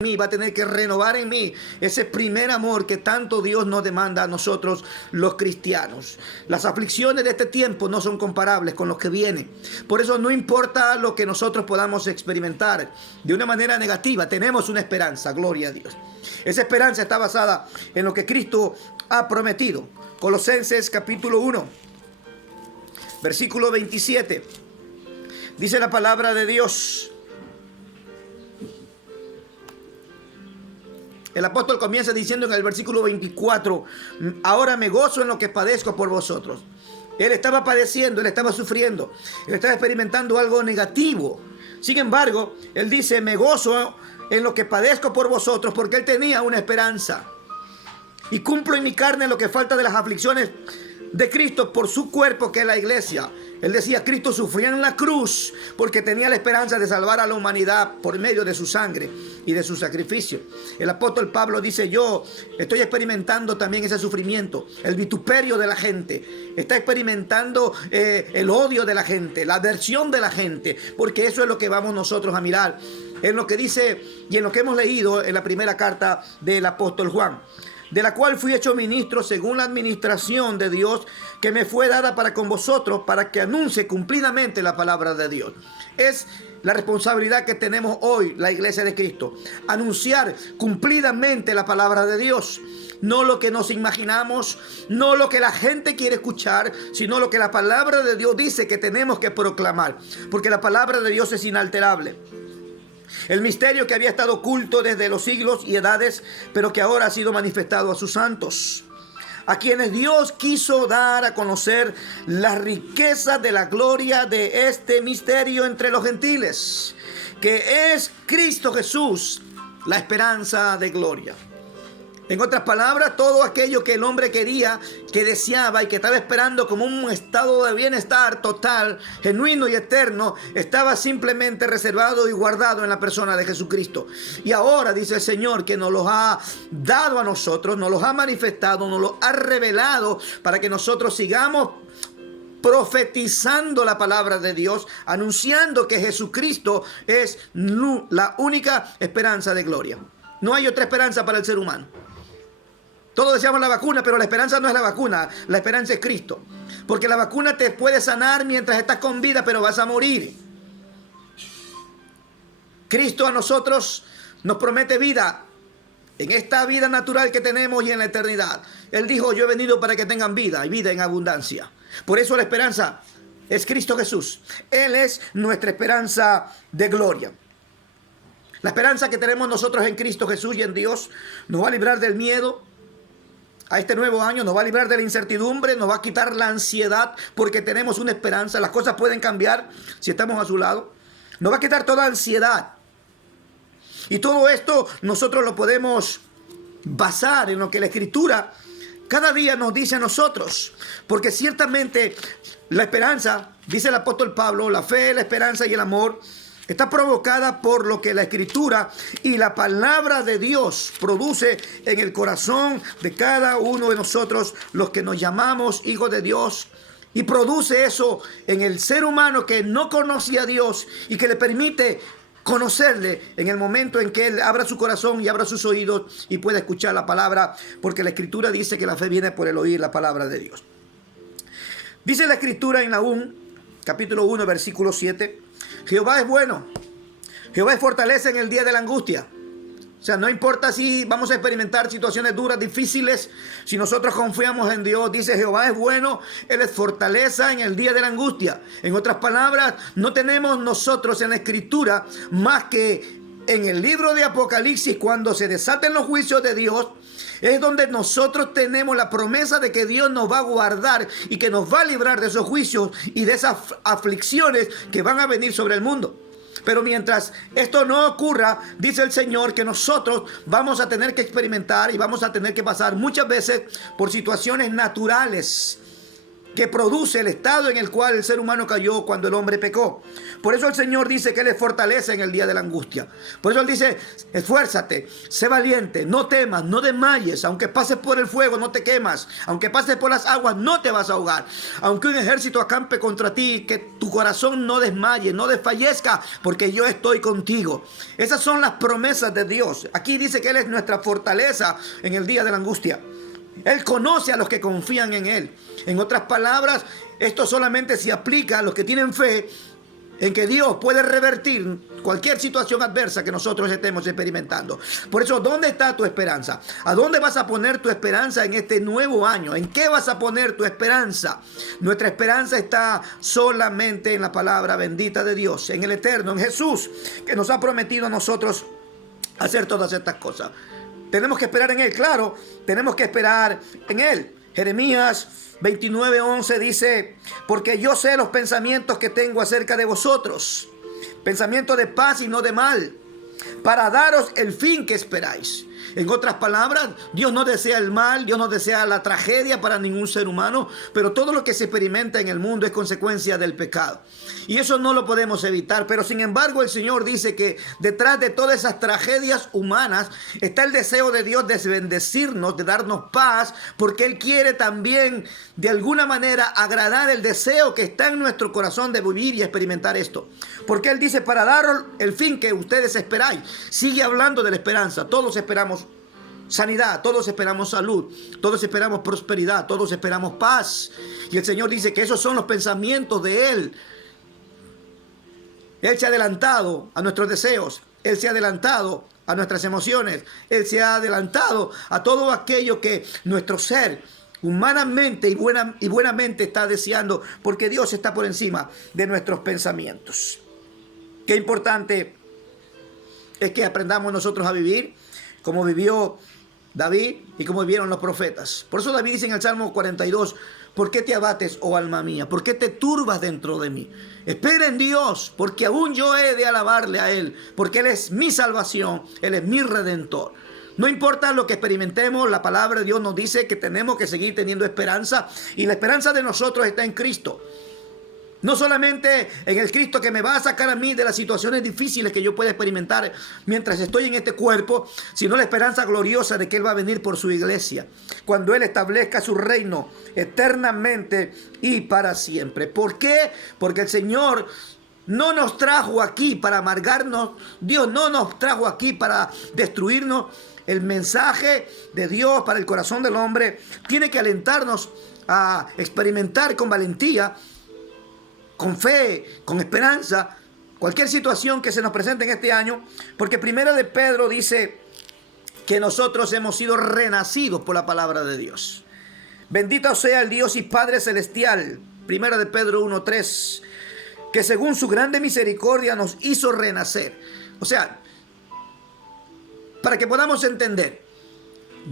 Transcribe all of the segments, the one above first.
mí, va a tener que renovar en mí ese primer amor que tanto Dios nos demanda a nosotros los cristianos. Las aflicciones de este tiempo no son comparables con los que vienen. Por eso no importa lo que nosotros podamos experimentar de una manera negativa, tenemos una esperanza, gloria a Dios. Esa esperanza está basada en lo que Cristo ha prometido. Colosenses capítulo 1, versículo 27. Dice la palabra de Dios. El apóstol comienza diciendo en el versículo 24, ahora me gozo en lo que padezco por vosotros. Él estaba padeciendo, él estaba sufriendo, él estaba experimentando algo negativo. Sin embargo, él dice, me gozo en lo que padezco por vosotros, porque él tenía una esperanza. Y cumplo en mi carne lo que falta de las aflicciones de Cristo por su cuerpo, que es la iglesia. Él decía, Cristo sufría en la cruz porque tenía la esperanza de salvar a la humanidad por medio de su sangre y de su sacrificio. El apóstol Pablo dice, yo estoy experimentando también ese sufrimiento, el vituperio de la gente. Está experimentando el odio de la gente, la aversión de la gente, porque eso es lo que vamos nosotros a mirar en lo que dice y en lo que hemos leído en la primera carta del apóstol Juan, de la cual fui hecho ministro según la administración de Dios que me fue dada para con vosotros, para que anuncie cumplidamente la palabra de Dios. Es la responsabilidad que tenemos hoy, la iglesia de Cristo, anunciar cumplidamente la palabra de Dios. No lo que nos imaginamos, no lo que la gente quiere escuchar, sino lo que la palabra de Dios dice que tenemos que proclamar, porque la palabra de Dios es inalterable. El misterio que había estado oculto desde los siglos y edades, pero que ahora ha sido manifestado a sus santos, a quienes Dios quiso dar a conocer las riquezas de la gloria de este misterio entre los gentiles, que es Cristo Jesús, la esperanza de gloria. En otras palabras, todo aquello que el hombre quería, que deseaba y que estaba esperando como un estado de bienestar total, genuino y eterno, estaba simplemente reservado y guardado en la persona de Jesucristo. Y ahora dice el Señor que nos los ha dado a nosotros, nos los ha manifestado, nos los ha revelado para que nosotros sigamos profetizando la palabra de Dios, anunciando que Jesucristo es la única esperanza de gloria. No hay otra esperanza para el ser humano. Todos deseamos la vacuna, pero la esperanza no es la vacuna. La esperanza es Cristo. Porque la vacuna te puede sanar mientras estás con vida, pero vas a morir. Cristo a nosotros nos promete vida en esta vida natural que tenemos y en la eternidad. Él dijo, yo he venido para que tengan vida y vida en abundancia. Por eso la esperanza es Cristo Jesús. Él es nuestra esperanza de gloria. La esperanza que tenemos nosotros en Cristo Jesús y en Dios nos va a librar del miedo a este nuevo año, nos va a librar de la incertidumbre, nos va a quitar la ansiedad porque tenemos una esperanza. Las cosas pueden cambiar si estamos a su lado. Nos va a quitar toda ansiedad. Y todo esto nosotros lo podemos basar en lo que la Escritura cada día nos dice a nosotros. Porque ciertamente la esperanza, dice el apóstol Pablo, la fe, la esperanza y el amor está provocada por lo que la Escritura y la palabra de Dios produce en el corazón de cada uno de nosotros, los que nos llamamos hijos de Dios. Y produce eso en el ser humano que no conoce a Dios y que le permite conocerle en el momento en que él abra su corazón y abra sus oídos y pueda escuchar la palabra, porque la Escritura dice que la fe viene por el oír la palabra de Dios. Dice la Escritura en Nahum, capítulo 1, versículo 7, Jehová es bueno, Jehová es fortaleza en el día de la angustia. O sea, no importa si vamos a experimentar situaciones duras, difíciles, si nosotros confiamos en Dios, dice Jehová es bueno, Él es fortaleza en el día de la angustia. En otras palabras, no tenemos nosotros en la Escritura más que en el libro de Apocalipsis, cuando se desaten los juicios de Dios, es donde nosotros tenemos la promesa de que Dios nos va a guardar y que nos va a librar de esos juicios y de esas aflicciones que van a venir sobre el mundo. Pero mientras esto no ocurra, dice el Señor que nosotros vamos a tener que experimentar y vamos a tener que pasar muchas veces por situaciones naturales que produce el estado en el cual el ser humano cayó cuando el hombre pecó. Por eso el Señor dice que Él es fortaleza en el día de la angustia. Por eso Él dice, esfuérzate, sé valiente, no temas, no desmayes. Aunque pases por el fuego, no te quemas. Aunque pases por las aguas, no te vas a ahogar. Aunque un ejército acampe contra ti, que tu corazón no desmaye, no desfallezca, porque yo estoy contigo. Esas son las promesas de Dios. Aquí dice que Él es nuestra fortaleza en el día de la angustia. Él conoce a los que confían en Él. En otras palabras, esto solamente se aplica a los que tienen fe en que Dios puede revertir cualquier situación adversa que nosotros estemos experimentando. Por eso, ¿dónde está tu esperanza? ¿A dónde vas a poner tu esperanza en este nuevo año? ¿En qué vas a poner tu esperanza? Nuestra esperanza está solamente en la palabra bendita de Dios, en el Eterno, en Jesús, que nos ha prometido a nosotros hacer todas estas cosas. Tenemos que esperar en Él, claro, tenemos que esperar en Él. Jeremías 29:11 dice, porque yo sé los pensamientos que tengo acerca de vosotros, pensamientos de paz y no de mal, para daros el fin que esperáis. En otras palabras, Dios no desea el mal, Dios no desea la tragedia para ningún ser humano, pero todo lo que se experimenta en el mundo es consecuencia del pecado. Y eso no lo podemos evitar, pero sin embargo el Señor dice que detrás de todas esas tragedias humanas está el deseo de Dios de bendecirnos, de darnos paz, porque Él quiere también de alguna manera agradar el deseo que está en nuestro corazón de vivir y experimentar esto. Porque Él dice, para daros el fin que ustedes esperáis. Sigue hablando de la esperanza. Todos esperamos sanidad, todos esperamos salud, todos esperamos prosperidad, todos esperamos paz. Y el Señor dice que esos son los pensamientos de Él. Él se ha adelantado a nuestros deseos, Él se ha adelantado a nuestras emociones, Él se ha adelantado a todo aquello que nuestro ser humanamente y buenamente está deseando, porque Dios está por encima de nuestros pensamientos. Qué importante es que aprendamos nosotros a vivir como vivió David y como vivieron los profetas. Por eso David dice en el Salmo 42, ¿por qué te abates, oh alma mía? ¿Por qué te turbas dentro de mí? Espera en Dios, porque aún yo he de alabarle a Él, porque Él es mi salvación, Él es mi redentor. No importa lo que experimentemos, la palabra de Dios nos dice que tenemos que seguir teniendo esperanza, y la esperanza de nosotros está en Cristo. No solamente en el Cristo que me va a sacar a mí de las situaciones difíciles que yo pueda experimentar mientras estoy en este cuerpo, sino la esperanza gloriosa de que Él va a venir por su iglesia, cuando Él establezca su reino eternamente y para siempre. ¿Por qué? Porque el Señor no nos trajo aquí para amargarnos, Dios no nos trajo aquí para destruirnos. El mensaje de Dios para el corazón del hombre tiene que alentarnos a experimentar con valentía, con fe, con esperanza, cualquier situación que se nos presente en este año, porque Primera de Pedro dice que nosotros hemos sido renacidos por la palabra de Dios. Bendito sea el Dios y Padre celestial, Primera de Pedro 1:3, que según su grande misericordia nos hizo renacer. O sea, para que podamos entender,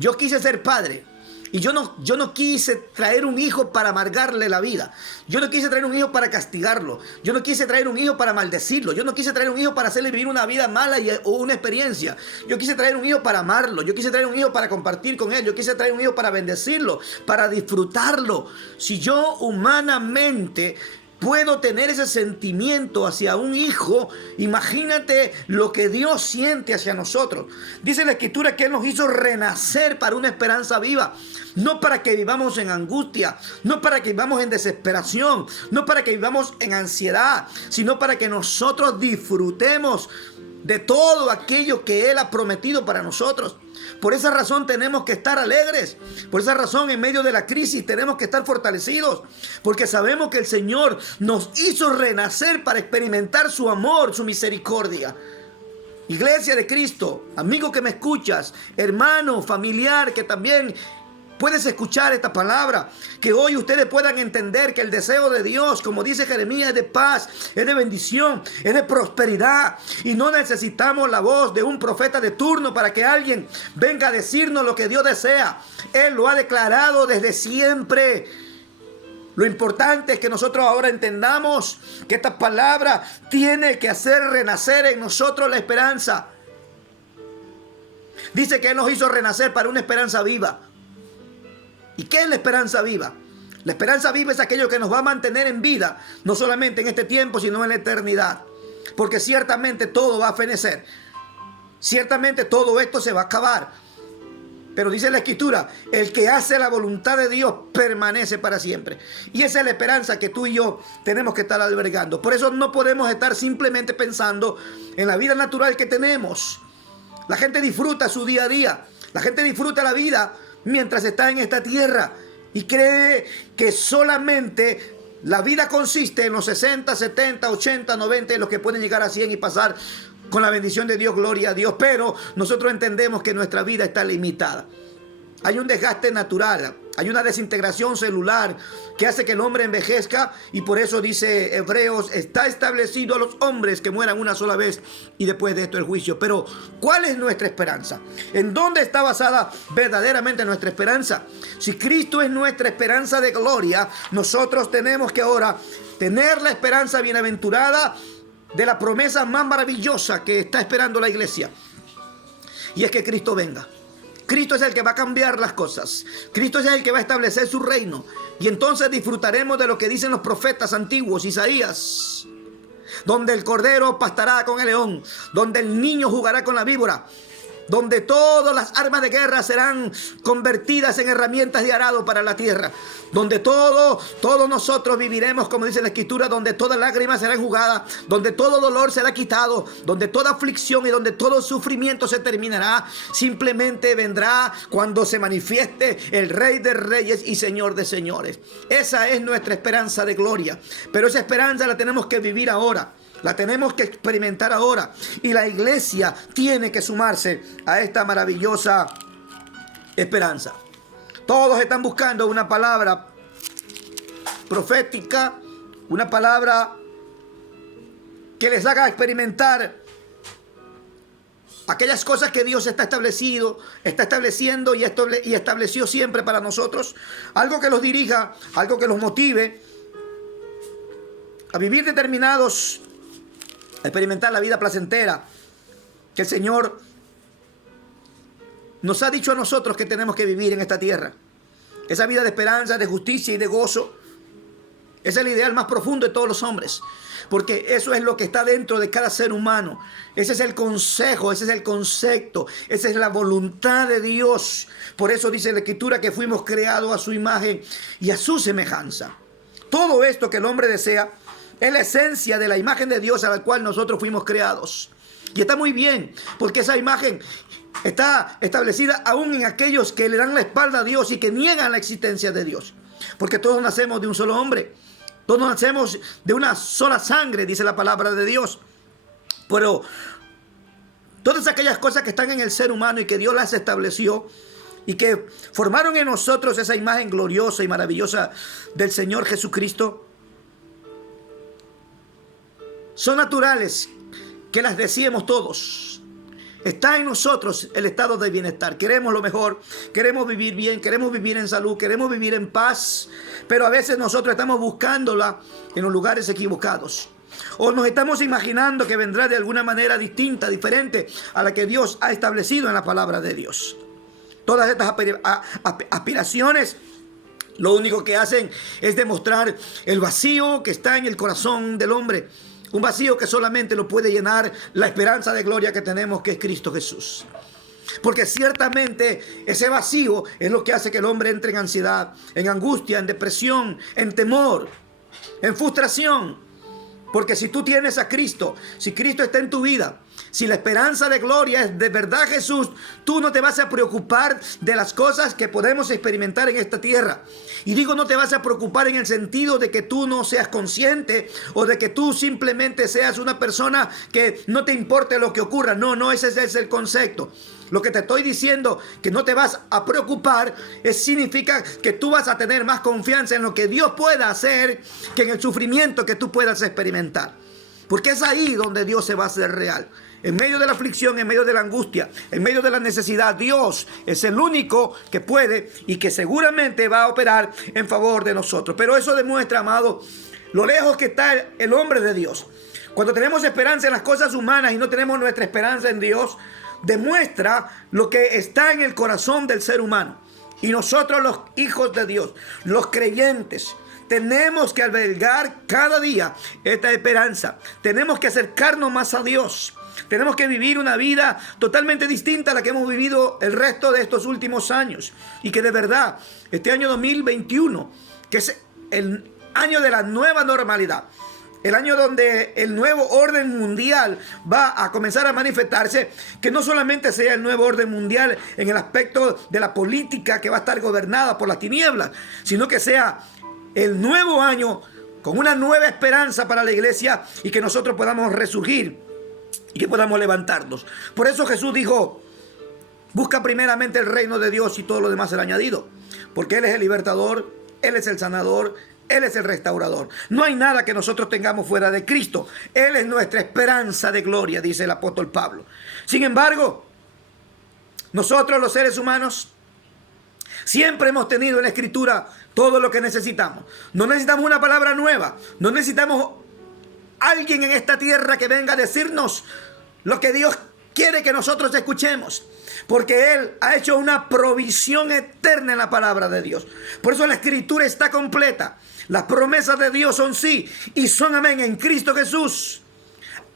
yo quise ser padre. Y yo no quise traer un hijo para amargarle la vida. Yo no quise traer un hijo para castigarlo. Yo no quise traer un hijo para maldecirlo. Yo no quise traer un hijo para hacerle vivir una vida mala o una experiencia. Yo quise traer un hijo para amarlo. Yo quise traer un hijo para compartir con él. Yo quise traer un hijo para bendecirlo, para disfrutarlo. Si yo humanamente puedo tener ese sentimiento hacia un hijo, imagínate lo que Dios siente hacia nosotros. Dice la Escritura que Él nos hizo renacer para una esperanza viva, no para que vivamos en angustia, no para que vivamos en desesperación, no para que vivamos en ansiedad, sino para que nosotros disfrutemos de todo aquello que Él ha prometido para nosotros. Por esa razón tenemos que estar alegres. Por esa razón, en medio de la crisis tenemos que estar fortalecidos, porque sabemos que el Señor nos hizo renacer para experimentar su amor, su misericordia. Iglesia de Cristo, amigo que me escuchas, hermano, familiar que también puedes escuchar esta palabra, que hoy ustedes puedan entender que el deseo de Dios, como dice Jeremías, es de paz, es de bendición, es de prosperidad, y no necesitamos la voz de un profeta de turno para que alguien venga a decirnos lo que Dios desea. Él lo ha declarado desde siempre. Lo importante es que nosotros ahora entendamos que esta palabra tiene que hacer renacer en nosotros la esperanza. Dice que Él nos hizo renacer para una esperanza viva. ¿Y qué es la esperanza viva? La esperanza viva es aquello que nos va a mantener en vida, no solamente en este tiempo, sino en la eternidad. Porque ciertamente todo va a fenecer. Ciertamente todo esto se va a acabar. Pero dice la Escritura, el que hace la voluntad de Dios permanece para siempre. Y esa es la esperanza que tú y yo tenemos que estar albergando. Por eso no podemos estar simplemente pensando en la vida natural que tenemos. La gente disfruta su día a día. La gente disfruta la vida mientras está en esta tierra. Y cree que solamente la vida consiste en los 60, 70, 80, 90, en los que pueden llegar a 100 y pasar con la bendición de Dios, gloria a Dios. Pero nosotros entendemos que nuestra vida está limitada. Hay un desgaste natural, hay una desintegración celular que hace que el hombre envejezca, y por eso dice Hebreos, está establecido a los hombres que mueran una sola vez y después de esto el juicio. Pero ¿cuál es nuestra esperanza? ¿En dónde está basada verdaderamente nuestra esperanza? Si Cristo es nuestra esperanza de gloria, nosotros tenemos que ahora tener la esperanza bienaventurada de la promesa más maravillosa que está esperando la iglesia, y es que Cristo venga. Cristo es el que va a cambiar las cosas. Cristo es el que va a establecer su reino. Y entonces disfrutaremos de lo que dicen los profetas antiguos, Isaías, donde el cordero pastará con el león, donde el niño jugará con la víbora, donde todas las armas de guerra serán convertidas en herramientas de arado para la tierra, donde todos nosotros viviremos, como dice la Escritura, donde toda lágrima será enjugada, donde todo dolor será quitado, donde toda aflicción y donde todo sufrimiento se terminará. Simplemente vendrá cuando se manifieste el Rey de Reyes y Señor de Señores. Esa es nuestra esperanza de gloria, pero esa esperanza la tenemos que vivir ahora. La tenemos que experimentar ahora, y la iglesia tiene que sumarse a esta maravillosa esperanza. Todos están buscando una palabra profética, una palabra que les haga experimentar aquellas cosas que Dios está estableciendo y estableció siempre para nosotros. Algo que los dirija, algo que los motive a vivir determinados, a experimentar la vida placentera que el Señor nos ha dicho a nosotros que tenemos que vivir en esta tierra. Esa vida de esperanza, de justicia y de gozo. Ese es el ideal más profundo de todos los hombres, porque eso es lo que está dentro de cada ser humano. Ese es el consejo, ese es el concepto, esa es la voluntad de Dios. Por eso dice la Escritura que fuimos creados a su imagen y a su semejanza. Todo esto que el hombre desea es la esencia de la imagen de Dios a la cual nosotros fuimos creados. Y está muy bien, porque esa imagen está establecida aún en aquellos que le dan la espalda a Dios y que niegan la existencia de Dios. Porque todos nacemos de un solo hombre. Todos nacemos de una sola sangre, dice la palabra de Dios. Pero todas aquellas cosas que están en el ser humano y que Dios las estableció y que formaron en nosotros esa imagen gloriosa y maravillosa del Señor Jesucristo, son naturales, que las deseemos todos. Está en nosotros el estado de bienestar. Queremos lo mejor, queremos vivir bien, queremos vivir en salud, queremos vivir en paz. Pero a veces nosotros estamos buscándola en los lugares equivocados. O nos estamos imaginando que vendrá de alguna manera distinta, diferente a la que Dios ha establecido en la palabra de Dios. Todas estas aspiraciones lo único que hacen es demostrar el vacío que está en el corazón del hombre. Un vacío que solamente lo puede llenar la esperanza de gloria que tenemos, que es Cristo Jesús. Porque ciertamente ese vacío es lo que hace que el hombre entre en ansiedad, en angustia, en depresión, en temor, en frustración. Porque si tú tienes a Cristo, si Cristo está en tu vida, si la esperanza de gloria es de verdad Jesús, tú no te vas a preocupar de las cosas que podemos experimentar en esta tierra. Y digo, no te vas a preocupar en el sentido de que tú no seas consciente o de que tú simplemente seas una persona que no te importe lo que ocurra. No, ese es el concepto. Lo que te estoy diciendo, que no te vas a preocupar, significa que tú vas a tener más confianza en lo que Dios pueda hacer que en el sufrimiento que tú puedas experimentar. Porque es ahí donde Dios se va a hacer real. En medio de la aflicción, en medio de la angustia, en medio de la necesidad, Dios es el único que puede y que seguramente va a operar en favor de nosotros. Pero eso demuestra, amado, lo lejos que está el hombre de Dios. Cuando tenemos esperanza en las cosas humanas y no tenemos nuestra esperanza en Dios, demuestra lo que está en el corazón del ser humano. Y nosotros los hijos de Dios, los creyentes, tenemos que albergar cada día esta esperanza. Tenemos que acercarnos más a Dios. Tenemos que vivir una vida totalmente distinta a la que hemos vivido el resto de estos últimos años. Y que de verdad, este año 2021, que es el año de la nueva normalidad, el año donde el nuevo orden mundial va a comenzar a manifestarse, que no solamente sea el nuevo orden mundial en el aspecto de la política que va a estar gobernada por las tinieblas, sino que sea el nuevo año con una nueva esperanza para la iglesia y que nosotros podamos resurgir y que podamos levantarnos. Por eso Jesús dijo: busca primeramente el reino de Dios y todo lo demás será añadido, porque Él es el libertador, Él es el sanador, Él es el restaurador. No hay nada que nosotros tengamos fuera de Cristo. Él es nuestra esperanza de gloria, dice el apóstol Pablo. Sin embargo, nosotros los seres humanos siempre hemos tenido en la Escritura todo lo que necesitamos. No necesitamos una palabra nueva. No necesitamos alguien en esta tierra que venga a decirnos lo que Dios quiere que nosotros escuchemos. Porque Él ha hecho una provisión eterna en la palabra de Dios. Por eso la Escritura está completa. Las promesas de Dios son sí y son amén en Cristo Jesús.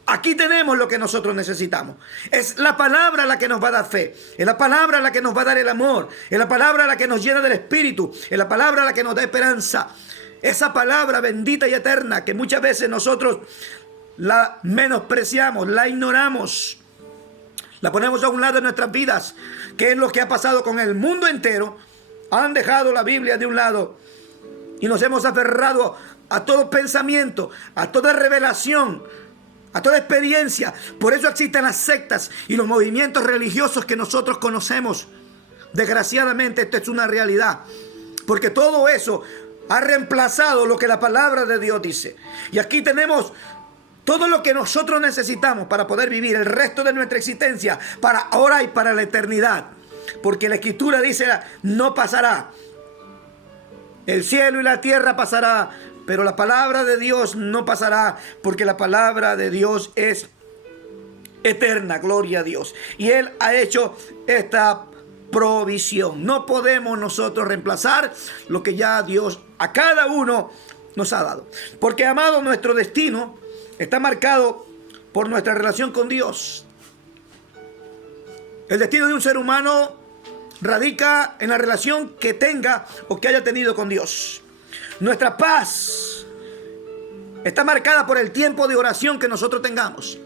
Aquí tenemos lo que nosotros necesitamos. Es la palabra la que nos va a dar fe. Es la palabra la que nos va a dar el amor. Es la palabra la que nos llena del Espíritu. Es la palabra la que nos da esperanza. Esa palabra bendita y eterna que muchas veces nosotros la menospreciamos, la ignoramos, la ponemos a un lado de nuestras vidas, que es lo que ha pasado con el mundo entero. Han dejado la Biblia de un lado y nos hemos aferrado a todo pensamiento, a toda revelación, a toda experiencia. Por eso existen las sectas y los movimientos religiosos que nosotros conocemos. Desgraciadamente, esto es una realidad, porque todo eso ha reemplazado lo que la palabra de Dios dice. Y aquí tenemos todo lo que nosotros necesitamos para poder vivir el resto de nuestra existencia, para ahora y para la eternidad. Porque la Escritura dice: no pasará. El cielo y la tierra pasará, pero la palabra de Dios no pasará, porque la palabra de Dios es eterna. Gloria a Dios. Y Él ha hecho esta provisión. No podemos nosotros reemplazar lo que ya Dios a cada uno nos ha dado. Porque, amado, nuestro destino está marcado por nuestra relación con Dios. El destino de un ser humano radica en la relación que tenga o que haya tenido con Dios. Nuestra paz está marcada por el tiempo de oración que nosotros tengamos.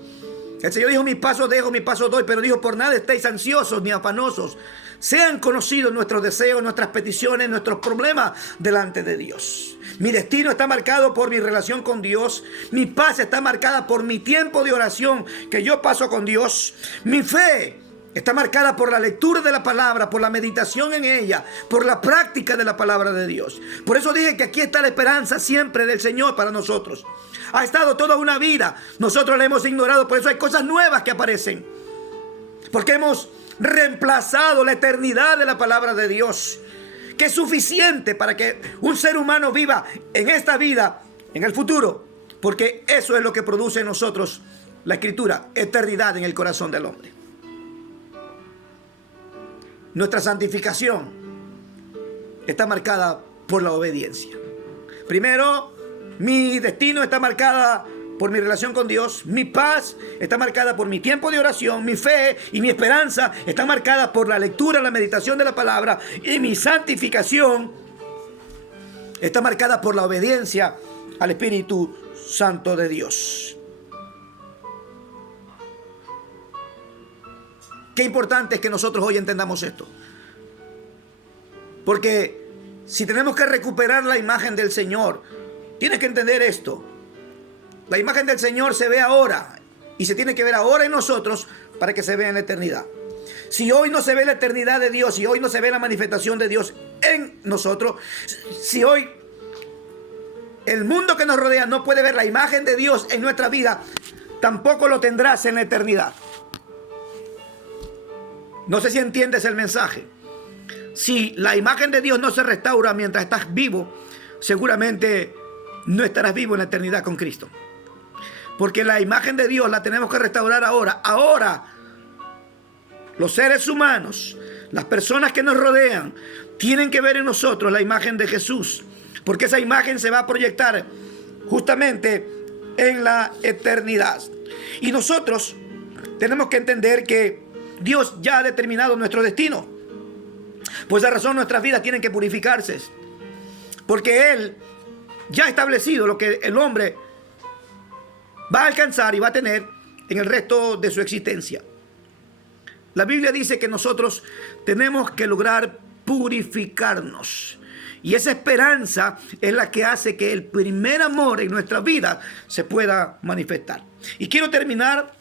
El Señor dijo: mis pasos dejo, mis pasos doy. Pero dijo: por nada estéis ansiosos ni afanosos. Sean conocidos nuestros deseos, nuestras peticiones, nuestros problemas delante de Dios. Mi destino está marcado por mi relación con Dios. Mi paz está marcada por mi tiempo de oración que yo paso con Dios. Mi fe está marcada por la lectura de la palabra, por la meditación en ella, por la práctica de la palabra de Dios. Por eso dije que aquí está la esperanza siempre del Señor para nosotros. Ha estado toda una vida, nosotros la hemos ignorado. Por eso hay cosas nuevas que aparecen, porque hemos reemplazado la eternidad de la palabra de Dios, que es suficiente para que un ser humano viva en esta vida, en el futuro, porque eso es lo que produce en nosotros la Escritura: eternidad en el corazón del hombre. Nuestra santificación está marcada por la obediencia. Primero, mi destino está marcada por mi relación con Dios. Mi paz está marcada por mi tiempo de oración. Mi fe y mi esperanza están marcadas por la lectura, la meditación de la palabra. Y mi santificación está marcada por la obediencia al Espíritu Santo de Dios. Qué importante es que nosotros hoy entendamos esto. Porque si tenemos que recuperar la imagen del Señor, tienes que entender esto. La imagen del Señor se ve ahora y se tiene que ver ahora en nosotros para que se vea en la eternidad. Si hoy no se ve la eternidad de Dios, si hoy no se ve la manifestación de Dios en nosotros, si hoy el mundo que nos rodea no puede ver la imagen de Dios en nuestra vida, tampoco lo tendrás en la eternidad. No sé si entiendes el mensaje. Si la imagen de Dios no se restaura mientras estás vivo, seguramente no estarás vivo en la eternidad con Cristo. Porque la imagen de Dios la tenemos que restaurar ahora. Ahora los seres humanos, las personas que nos rodean, tienen que ver en nosotros la imagen de Jesús, porque esa imagen se va a proyectar justamente en la eternidad. Y nosotros tenemos que entender que Dios ya ha determinado nuestro destino. Por esa razón nuestras vidas tienen que purificarse, porque Él ya ha establecido lo que el hombre va a alcanzar y va a tener en el resto de su existencia. La Biblia dice que nosotros tenemos que lograr purificarnos. Y esa esperanza es la que hace que el primer amor en nuestra vida se pueda manifestar. Y quiero terminar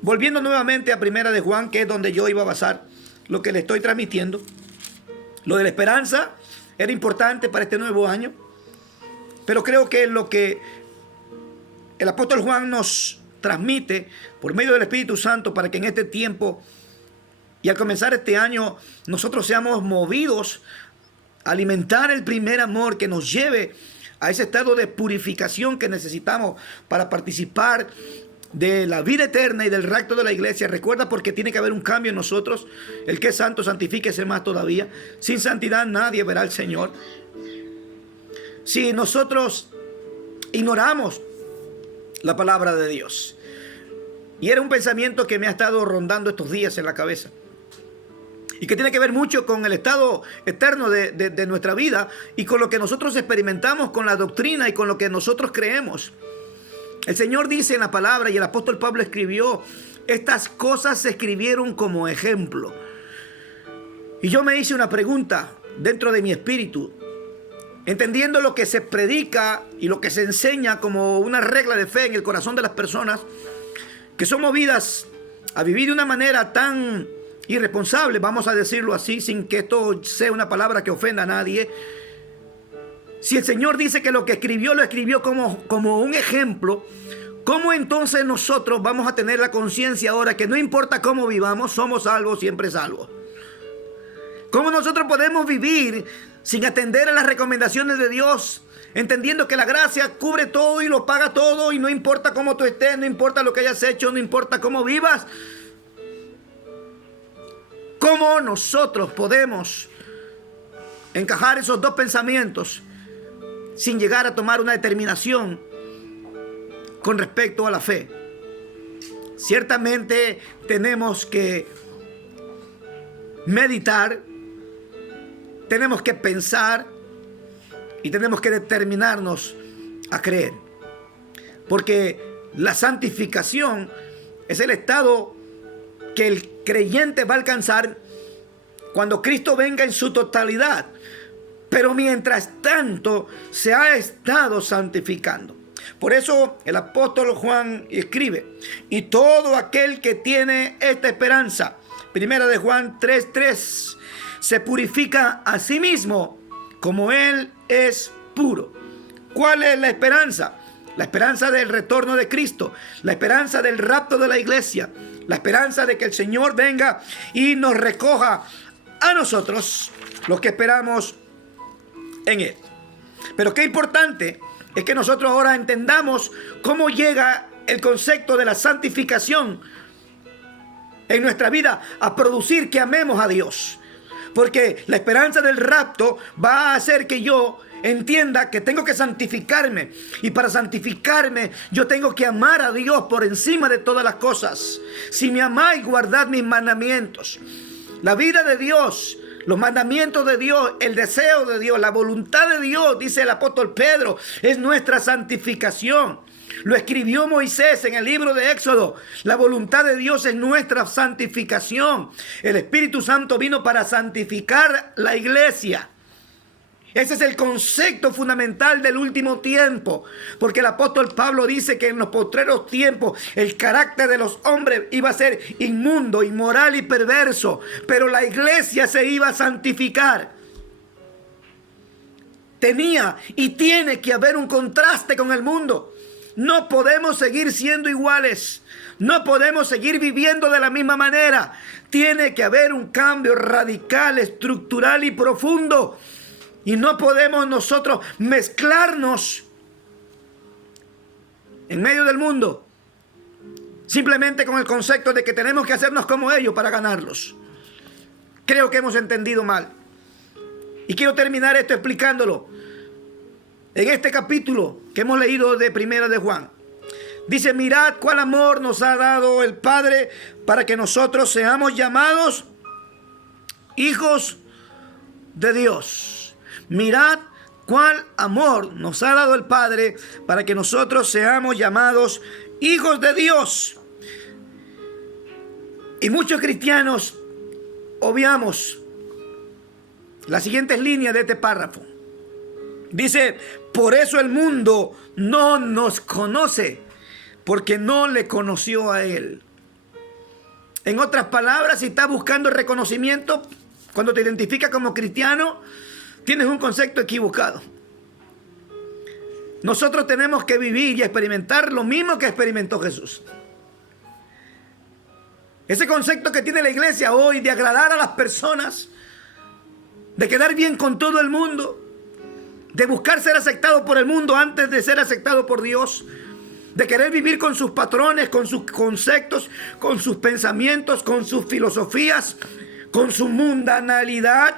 volviendo nuevamente a Primera de Juan, que es donde yo iba a basar lo que le estoy transmitiendo. Lo de la esperanza era importante para este nuevo año, pero creo que lo que el apóstol Juan nos transmite por medio del Espíritu Santo para que en este tiempo y al comenzar este año nosotros seamos movidos a alimentar el primer amor que nos lleve a ese estado de purificación que necesitamos para participar de la vida eterna y del rapto de la iglesia. Recuerda, porque tiene que haber un cambio en nosotros. El que es santo, santifíquese más todavía. Sin santidad nadie verá al Señor. Si nosotros ignoramos la palabra de Dios, y era un pensamiento que me ha estado rondando estos días en la cabeza, y que tiene que ver mucho con el estado eterno de nuestra vida y con lo que nosotros experimentamos, con la doctrina y con lo que nosotros creemos. El Señor dice en la palabra, y el apóstol Pablo escribió, estas cosas se escribieron como ejemplo. Y yo me hice una pregunta dentro de mi espíritu, entendiendo lo que se predica y lo que se enseña como una regla de fe en el corazón de las personas que son movidas a vivir de una manera tan irresponsable, vamos a decirlo así, sin que esto sea una palabra que ofenda a nadie. Si el Señor dice que lo que escribió lo escribió como un ejemplo, ¿cómo entonces nosotros vamos a tener la conciencia ahora que no importa cómo vivamos, somos salvos, siempre salvos? ¿Cómo nosotros podemos vivir sin atender a las recomendaciones de Dios, entendiendo que la gracia cubre todo y lo paga todo, y no importa cómo tú estés, no importa lo que hayas hecho, no importa cómo vivas? ¿Cómo nosotros podemos encajar esos dos pensamientos sin llegar a tomar una determinación con respecto a la fe? Ciertamente tenemos que meditar, tenemos que pensar y tenemos que determinarnos a creer. Porque la santificación es el estado que el creyente va a alcanzar cuando Cristo venga en su totalidad. Pero mientras tanto se ha estado santificando. Por eso el apóstol Juan escribe: y todo aquel que tiene esta esperanza, Primera de Juan 3:3, se purifica a sí mismo como Él es puro. ¿Cuál es la esperanza? La esperanza del retorno de Cristo, la esperanza del rapto de la iglesia, la esperanza de que el Señor venga y nos recoja a nosotros, los que esperamos en Él. Pero qué importante es que nosotros ahora entendamos cómo llega el concepto de la santificación en nuestra vida a producir que amemos a Dios. Porque la esperanza del rapto va a hacer que yo entienda que tengo que santificarme. Y para santificarme yo tengo que amar a Dios por encima de todas las cosas. Si me amáis, guardad mis mandamientos. La vida de Dios, los mandamientos de Dios, el deseo de Dios, la voluntad de Dios, dice el apóstol Pedro, es nuestra santificación. Lo escribió Moisés en el libro de Éxodo. La voluntad de Dios es nuestra santificación. El Espíritu Santo vino para santificar la iglesia. Ese es el concepto fundamental del último tiempo. Porque el apóstol Pablo dice que en los postreros tiempos el carácter de los hombres iba a ser inmundo, inmoral y perverso. Pero la iglesia se iba a santificar. Tenía y tiene que haber un contraste con el mundo. No podemos seguir siendo iguales. No podemos seguir viviendo de la misma manera. Tiene que haber un cambio radical, estructural y profundo. Y no podemos nosotros mezclarnos en medio del mundo simplemente con el concepto de que tenemos que hacernos como ellos para ganarlos. Creo que hemos entendido mal. Y quiero terminar esto explicándolo. En este capítulo que hemos leído de Primera de Juan, dice: mirad cuál amor nos ha dado el Padre para que nosotros seamos llamados hijos de Dios. Mirad cuál amor nos ha dado el Padre para que nosotros seamos llamados hijos de Dios. Y muchos cristianos obviamos las siguientes líneas de este párrafo. Dice: por eso el mundo no nos conoce, porque no le conoció a Él. En otras palabras, si estás buscando el reconocimiento, cuando te identificas como cristiano, tienes un concepto equivocado. Nosotros tenemos que vivir y experimentar lo mismo que experimentó Jesús. Ese concepto que tiene la iglesia hoy de agradar a las personas, de quedar bien con todo el mundo, de buscar ser aceptado por el mundo antes de ser aceptado por Dios, de querer vivir con sus patrones, con sus conceptos, con sus pensamientos, con sus filosofías, con su mundanalidad,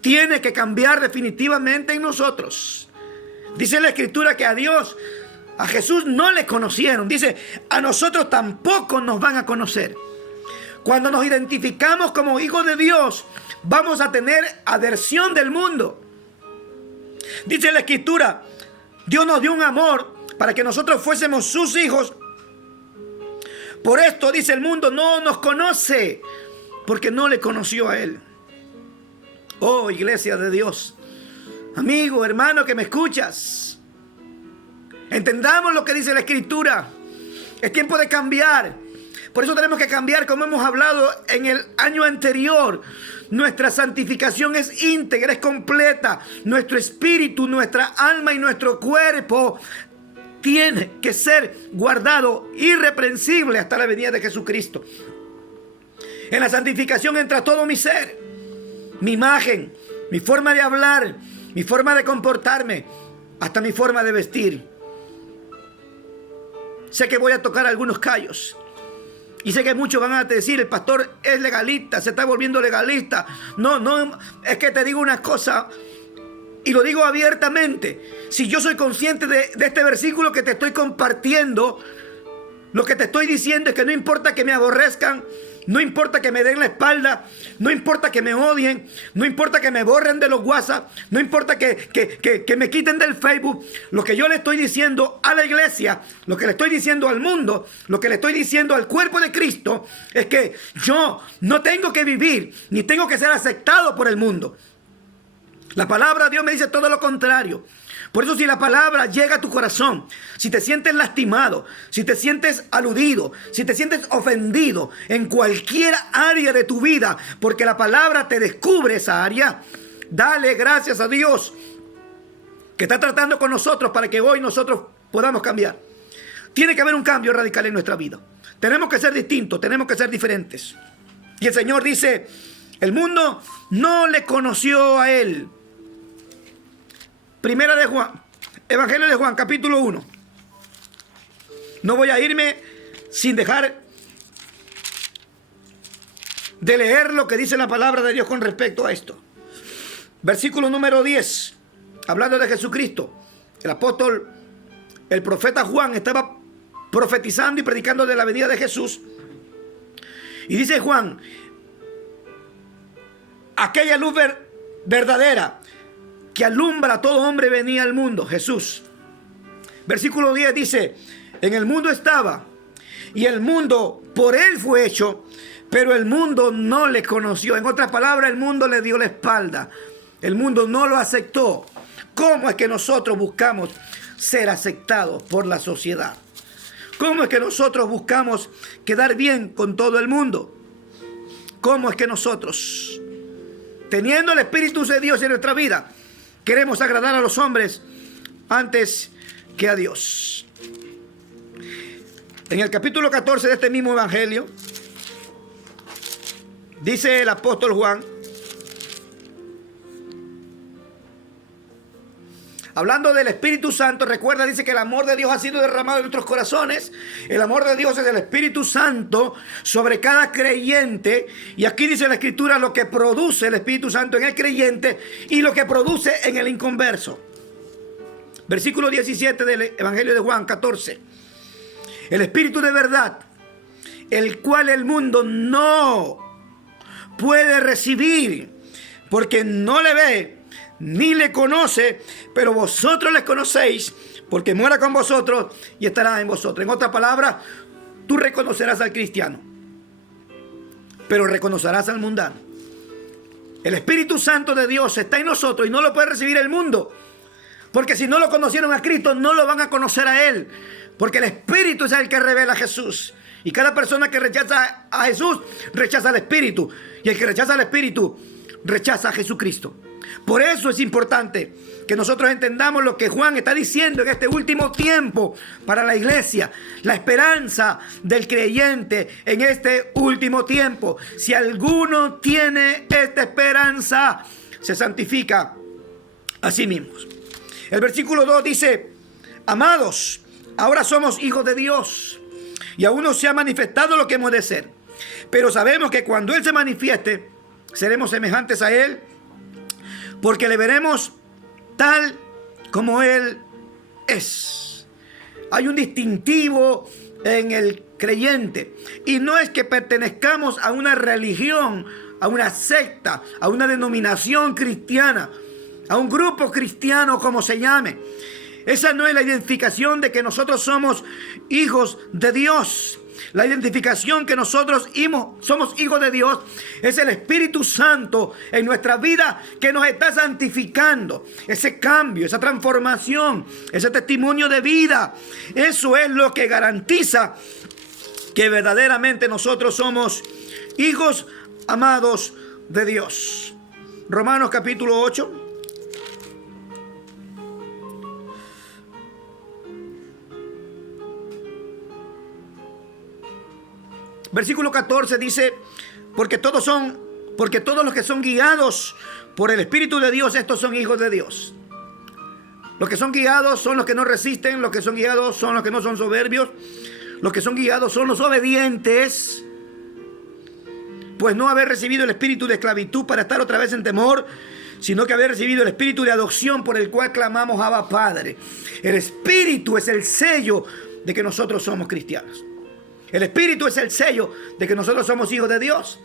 tiene que cambiar definitivamente en nosotros. Dice la Escritura que a Dios, a Jesús no le conocieron. Dice: a nosotros tampoco nos van a conocer. Cuando nos identificamos como hijos de Dios, vamos a tener aversión del mundo. Dice la Escritura: Dios nos dio un amor para que nosotros fuésemos sus hijos. Por esto, dice, el mundo no nos conoce, porque no le conoció a Él. Oh, iglesia de Dios, amigo, hermano que me escuchas, entendamos lo que dice la Escritura. Es tiempo de cambiar. Por eso tenemos que cambiar, como hemos hablado en el año anterior. Nuestra santificación es íntegra, es completa. Nuestro espíritu, nuestra alma y nuestro cuerpo tiene que ser guardado irreprensible hasta la venida de Jesucristo. En la santificación entra todo mi ser, mi imagen, mi forma de hablar, mi forma de comportarme, hasta mi forma de vestir. Sé que voy a tocar algunos callos. Y sé que muchos van a decir: el pastor es legalista, se está volviendo legalista. No, es que te digo una cosa, y lo digo abiertamente. Si yo soy consciente de este versículo que te estoy compartiendo, lo que te estoy diciendo es que no importa que me aborrezcan, no importa que me den la espalda, no importa que me odien, no importa que me borren de los WhatsApp, no importa que me quiten del Facebook. Lo que yo le estoy diciendo a la iglesia, lo que le estoy diciendo al mundo, lo que le estoy diciendo al cuerpo de Cristo, es que yo no tengo que vivir ni tengo que ser aceptado por el mundo. La palabra de Dios me dice todo lo contrario. Por eso, si la palabra llega a tu corazón, si te sientes lastimado, si te sientes aludido, si te sientes ofendido en cualquier área de tu vida, porque la palabra te descubre esa área, dale gracias a Dios que está tratando con nosotros para que hoy nosotros podamos cambiar. Tiene que haber un cambio radical en nuestra vida. Tenemos que ser distintos, tenemos que ser diferentes. Y el Señor dice: el mundo no le conoció a Él. Primera de Juan, Evangelio de Juan, capítulo 1. No voy a irme sin dejar de leer lo que dice la palabra de Dios con respecto a esto. Versículo número 10, hablando de Jesucristo. El apóstol, el profeta Juan, estaba profetizando y predicando de la venida de Jesús. Y dice Juan: aquella luz verdadera que alumbra a todo hombre venía al mundo, Jesús. Versículo 10 dice: en el mundo estaba, y el mundo por él fue hecho, pero el mundo no le conoció. En otras palabras, el mundo le dio la espalda. El mundo no lo aceptó. ¿Cómo es que nosotros buscamos ser aceptados por la sociedad? ¿Cómo es que nosotros buscamos quedar bien con todo el mundo? ¿Cómo es que nosotros, teniendo el Espíritu de Dios en nuestra vida, queremos agradar a los hombres antes que a Dios? En el capítulo 14 de este mismo evangelio, dice el apóstol Juan: Hablando del Espíritu Santo, recuerda, dice que el amor de Dios ha sido derramado en nuestros corazones. El amor de Dios es el Espíritu Santo sobre cada creyente. Y aquí dice la Escritura lo que produce el Espíritu Santo en el creyente y lo que produce en el inconverso. Versículo 17 del Evangelio de Juan 14. El Espíritu de verdad, el cual el mundo no puede recibir, porque no le ve ni le conoce, pero vosotros le conocéis, porque mora con vosotros y estará en vosotros. En otras palabras, tú reconocerás al cristiano, pero reconocerás al mundano. El Espíritu Santo de Dios está en nosotros y no lo puede recibir el mundo, porque si no lo conocieron a Cristo, no lo van a conocer a Él, porque el Espíritu es el que revela a Jesús. Y cada persona que rechaza a Jesús, rechaza al Espíritu. Y el que rechaza al Espíritu, rechaza a Jesucristo. Por eso es importante que nosotros entendamos lo que Juan está diciendo en este último tiempo para la iglesia. La esperanza del creyente en este último tiempo. Si alguno tiene esta esperanza, se santifica a sí mismos. El versículo 2 dice: amados, ahora somos hijos de Dios y aún no se ha manifestado lo que hemos de ser. Pero sabemos que cuando Él se manifieste, seremos semejantes a Él, porque le veremos tal como Él es. Hay un distintivo en el creyente. Y no es que pertenezcamos a una religión, a una secta, a una denominación cristiana, a un grupo cristiano, como se llame. Esa no es la identificación de que nosotros somos hijos de Dios. La identificación que nosotros somos hijos de Dios es el Espíritu Santo en nuestra vida que nos está santificando. Ese cambio, esa transformación, ese testimonio de vida. Eso es lo que garantiza que verdaderamente nosotros somos hijos amados de Dios. Romanos capítulo 8. Versículo 14 dice: porque todos los que son guiados por el Espíritu de Dios, estos son hijos de Dios. Los que son guiados son los que no resisten, los que son guiados son los que no son soberbios, los que son guiados son los obedientes, pues no haber recibido el espíritu de esclavitud para estar otra vez en temor, sino que haber recibido el espíritu de adopción por el cual clamamos Abba Padre. El Espíritu es el sello de que nosotros somos cristianos. El Espíritu es el sello de que nosotros somos hijos de Dios.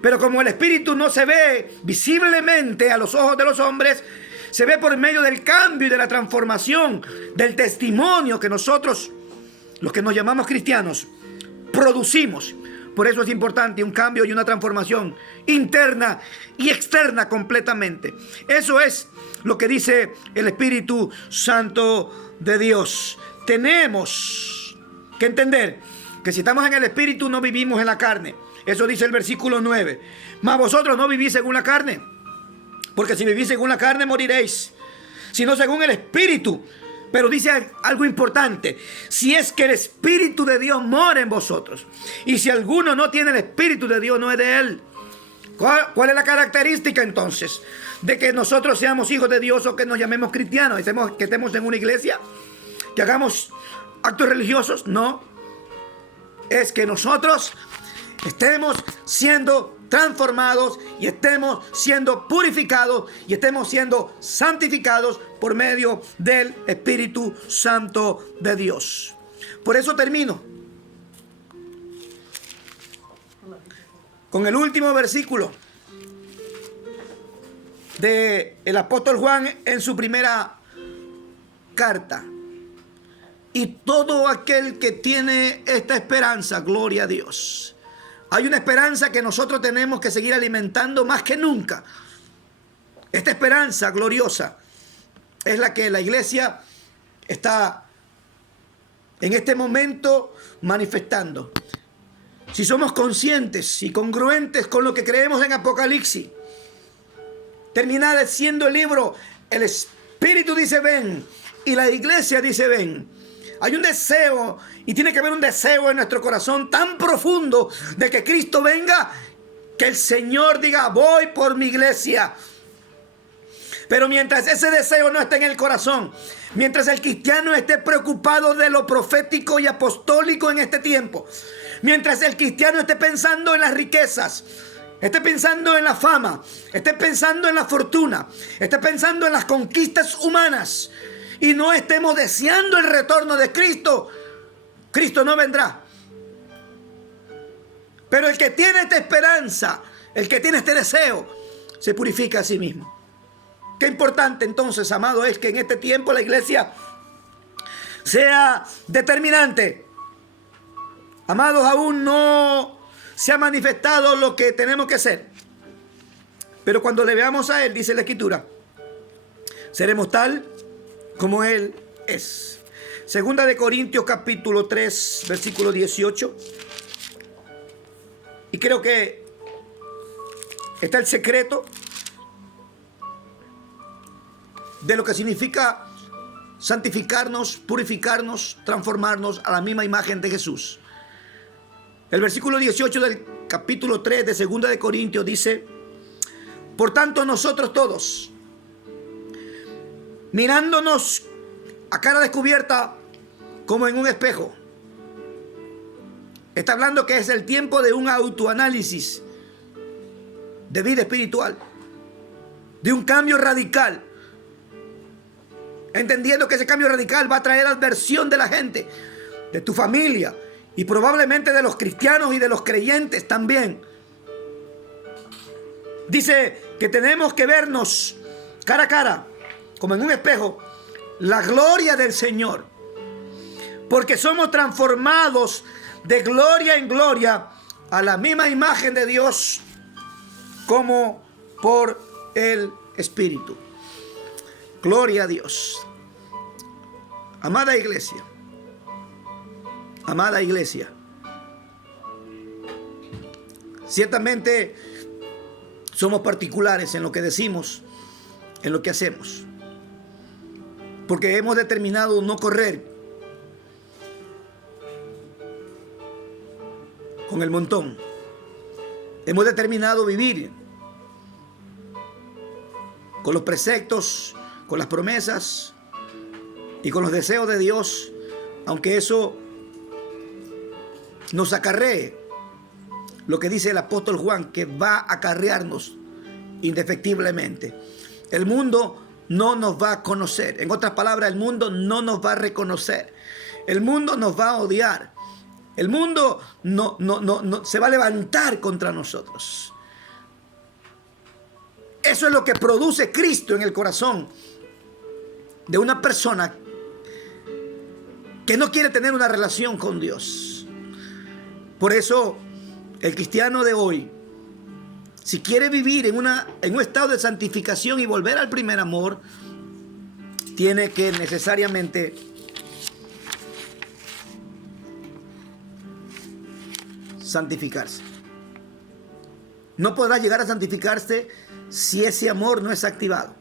Pero como el Espíritu no se ve visiblemente a los ojos de los hombres, se ve por medio del cambio y de la transformación, del testimonio que nosotros, los que nos llamamos cristianos, producimos. Por eso es importante un cambio y una transformación interna y externa completamente. Eso es lo que dice el Espíritu Santo de Dios. Tenemos que entender que si estamos en el Espíritu no vivimos en la carne. Eso dice el versículo 9. Mas vosotros no vivís según la carne, porque si vivís según la carne moriréis, sino según el Espíritu. Pero dice algo importante: si es que el Espíritu de Dios mora en vosotros. Y si alguno no tiene el Espíritu de Dios, no es de él. ¿Cuál es la característica entonces de que nosotros seamos hijos de Dios o que nos llamemos cristianos? ¿Que estemos en una iglesia? ¿Que hagamos actos religiosos? No. Es que nosotros estemos siendo transformados y estemos siendo purificados y estemos siendo santificados por medio del Espíritu Santo de Dios. Por eso termino con el último versículo del apóstol Juan en su primera carta. Y todo aquel que tiene esta esperanza, gloria a Dios. Hay una esperanza que nosotros tenemos que seguir alimentando más que nunca. Esta esperanza gloriosa es la que la iglesia está en este momento manifestando. Si somos conscientes y congruentes con lo que creemos en Apocalipsis, terminará siendo el libro, el Espíritu dice ven y la iglesia dice ven. Hay un deseo y tiene que haber un deseo en nuestro corazón tan profundo de que Cristo venga, que el Señor diga voy por mi iglesia. Pero mientras ese deseo no esté en el corazón, mientras el cristiano esté preocupado de lo profético y apostólico en este tiempo, mientras el cristiano esté pensando en las riquezas, esté pensando en la fama, esté pensando en la fortuna, esté pensando en las conquistas humanas y no estemos deseando el retorno de Cristo, Cristo no vendrá. Pero el que tiene esta esperanza, el que tiene este deseo, se purifica a sí mismo. Qué importante entonces, amado, es que en este tiempo la iglesia sea determinante. Amados, aún no se ha manifestado lo que tenemos que ser. Pero cuando le veamos a Él, dice la Escritura, seremos tal como Él es. Segunda de Corintios capítulo 3, versículo 18. Y creo que está el secreto de lo que significa santificarnos, purificarnos, transformarnos a la misma imagen de Jesús. El versículo 18 del capítulo 3 de Segunda de Corintios dice: por tanto nosotros todos, mirándonos a cara descubierta como en un espejo. Está hablando que es el tiempo de un autoanálisis de vida espiritual, de un cambio radical, entendiendo que ese cambio radical va a traer adversión de la gente, de tu familia y probablemente de los cristianos y de los creyentes también. Dice que tenemos que vernos cara a cara, como en un espejo, la gloria del Señor, porque somos transformados de gloria en gloria a la misma imagen de Dios como por el Espíritu. Gloria a Dios. Amada iglesia, ciertamente somos particulares en lo que decimos, en lo que hacemos, porque hemos determinado no correr con el montón. Hemos determinado vivir con los preceptos, con las promesas y con los deseos de Dios, aunque eso nos acarree lo que dice el apóstol Juan, que va a acarrearnos indefectiblemente. El mundo no nos va a conocer. En otras palabras, el mundo no nos va a reconocer. El mundo nos va a odiar. El mundo no se va a levantar contra nosotros. Eso es lo que produce Cristo en el corazón de una persona que no quiere tener una relación con Dios. Por eso, el cristiano de hoy, si quiere vivir en un estado de santificación y volver al primer amor, tiene que necesariamente santificarse. No podrá llegar a santificarse si ese amor no es activado.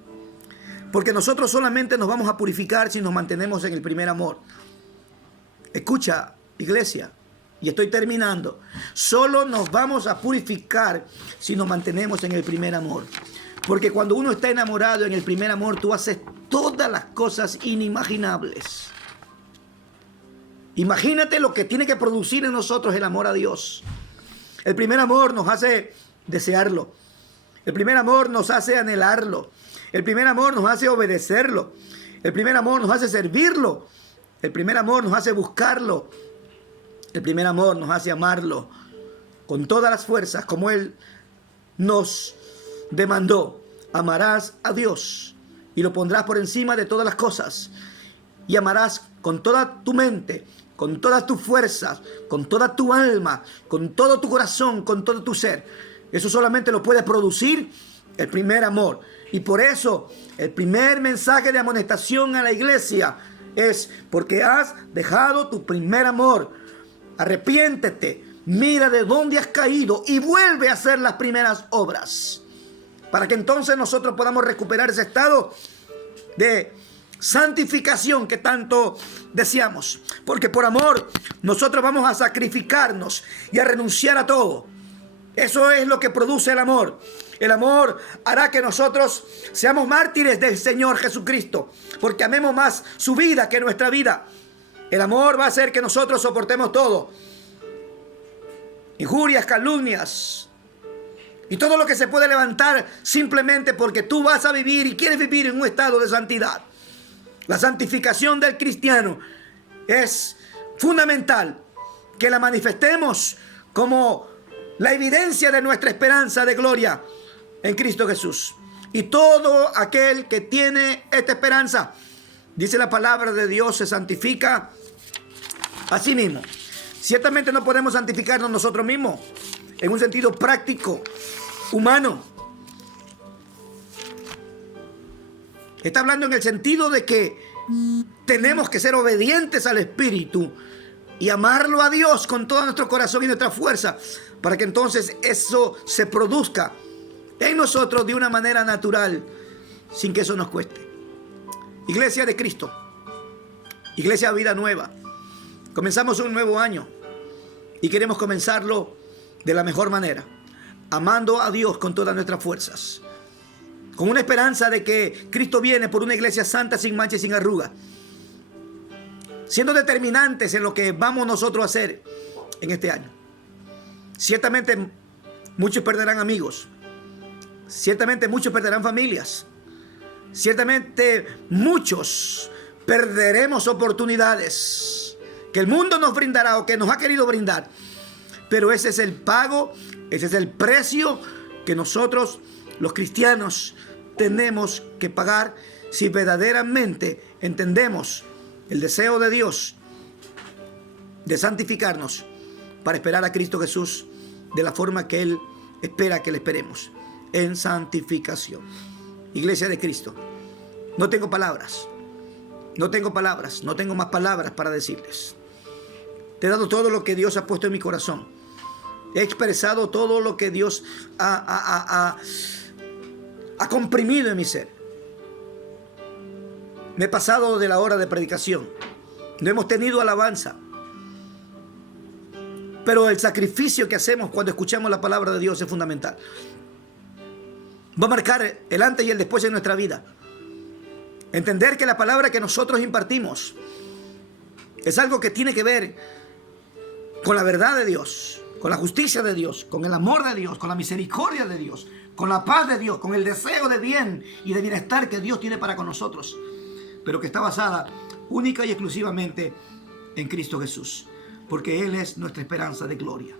Porque nosotros solamente nos vamos a purificar si nos mantenemos en el primer amor. Escucha, iglesia, y estoy terminando. Solo nos vamos a purificar si nos mantenemos en el primer amor. Porque cuando uno está enamorado en el primer amor, tú haces todas las cosas inimaginables. Imagínate lo que tiene que producir en nosotros el amor a Dios. El primer amor nos hace desearlo. El primer amor nos hace anhelarlo. El primer amor nos hace obedecerlo. El primer amor nos hace servirlo. El primer amor nos hace buscarlo. El primer amor nos hace amarlo con todas las fuerzas, como Él nos demandó. Amarás a Dios y lo pondrás por encima de todas las cosas. Y amarás con toda tu mente, con todas tus fuerzas, con toda tu alma, con todo tu corazón, con todo tu ser. Eso solamente lo puede producir el primer amor. Y por eso el primer mensaje de amonestación a la iglesia es: porque has dejado tu primer amor. Arrepiéntete, mira de dónde has caído y vuelve a hacer las primeras obras. Para que entonces nosotros podamos recuperar ese estado de santificación que tanto deseamos. Porque por amor nosotros vamos a sacrificarnos y a renunciar a todo. Eso es lo que produce el amor. El amor hará que nosotros seamos mártires del Señor Jesucristo, porque amemos más su vida que nuestra vida. El amor va a hacer que nosotros soportemos todo. Injurias, calumnias y todo lo que se puede levantar simplemente porque tú vas a vivir y quieres vivir en un estado de santidad. La santificación del cristiano es fundamental, que la manifestemos como la evidencia de nuestra esperanza de gloria en Cristo Jesús. Y todo aquel que tiene esta esperanza, dice la palabra de Dios, se santifica a sí mismo. Ciertamente no podemos santificarnos nosotros mismos en un sentido práctico, humano. Está hablando en el sentido de que tenemos que ser obedientes al Espíritu y amarlo a Dios con todo nuestro corazón y nuestra fuerza, para que entonces eso se produzca en nosotros de una manera natural, sin que eso nos cueste. Iglesia de Cristo, Iglesia Vida Nueva, comenzamos un nuevo año y queremos comenzarlo de la mejor manera, amando a Dios con todas nuestras fuerzas, con una esperanza de que Cristo viene por una iglesia santa, sin mancha y sin arruga, siendo determinantes en lo que vamos nosotros a hacer en este año. Ciertamente muchos perderán amigos, ciertamente muchos perderán familias, ciertamente muchos perderemos oportunidades que el mundo nos brindará o que nos ha querido brindar. Pero ese es el pago, ese es el precio que nosotros, los cristianos, tenemos que pagar si verdaderamente entendemos el deseo de Dios de santificarnos para esperar a Cristo Jesús de la forma que Él espera que le esperemos, en santificación. Iglesia de Cristo, no tengo palabras, no tengo más palabras para decirles. Te he dado todo lo que Dios ha puesto en mi corazón. He expresado todo lo que Dios ha comprimido en mi ser. Me he pasado de la hora de predicación. No hemos tenido alabanza. Pero el sacrificio que hacemos cuando escuchamos la palabra de Dios es fundamental. Va a marcar el antes y el después en nuestra vida. Entender que la palabra que nosotros impartimos es algo que tiene que ver con la verdad de Dios, con la justicia de Dios, con el amor de Dios, con la misericordia de Dios, con la paz de Dios, con el deseo de bien y de bienestar que Dios tiene para con nosotros, pero que está basada única y exclusivamente en Cristo Jesús, porque Él es nuestra esperanza de gloria.